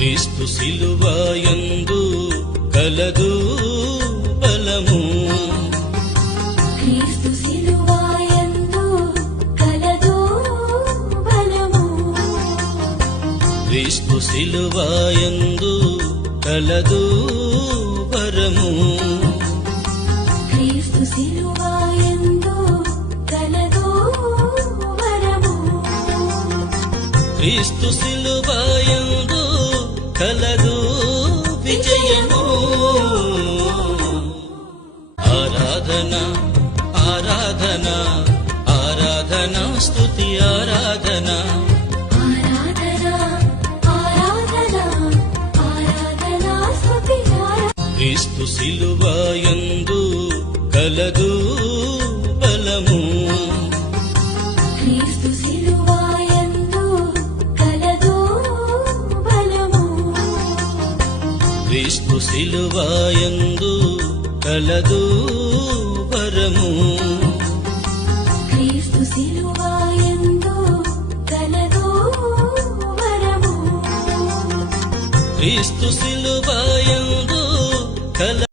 క్రీస్తు సిలువయందు కలదు బలము. క్రీస్తు సిలువయందు కలదు బలము. క్రీస్తు సిలువయందు కలదు వరము. క్రీస్తు సిలువయందు కలదు వరము. క్రీస్తు సిలువయందు కలదు విజయము. ఆరాధన ఆరాధన ఆరాధన స్తుతి ఆరాధన. ఆరాధన ఆరాధన ఆరాధన స్తుతి ఆరాధన. క్రీస్తు సిలువయందు కలదు బలము. క్రీస్తు సిలువయందు కలదు బలము. క్రీస్తు సిలువయందు కలదు వరము. క్రీస్తు సిలువయందు కలదు వరము. క్రీస్తు సిలువయందు కల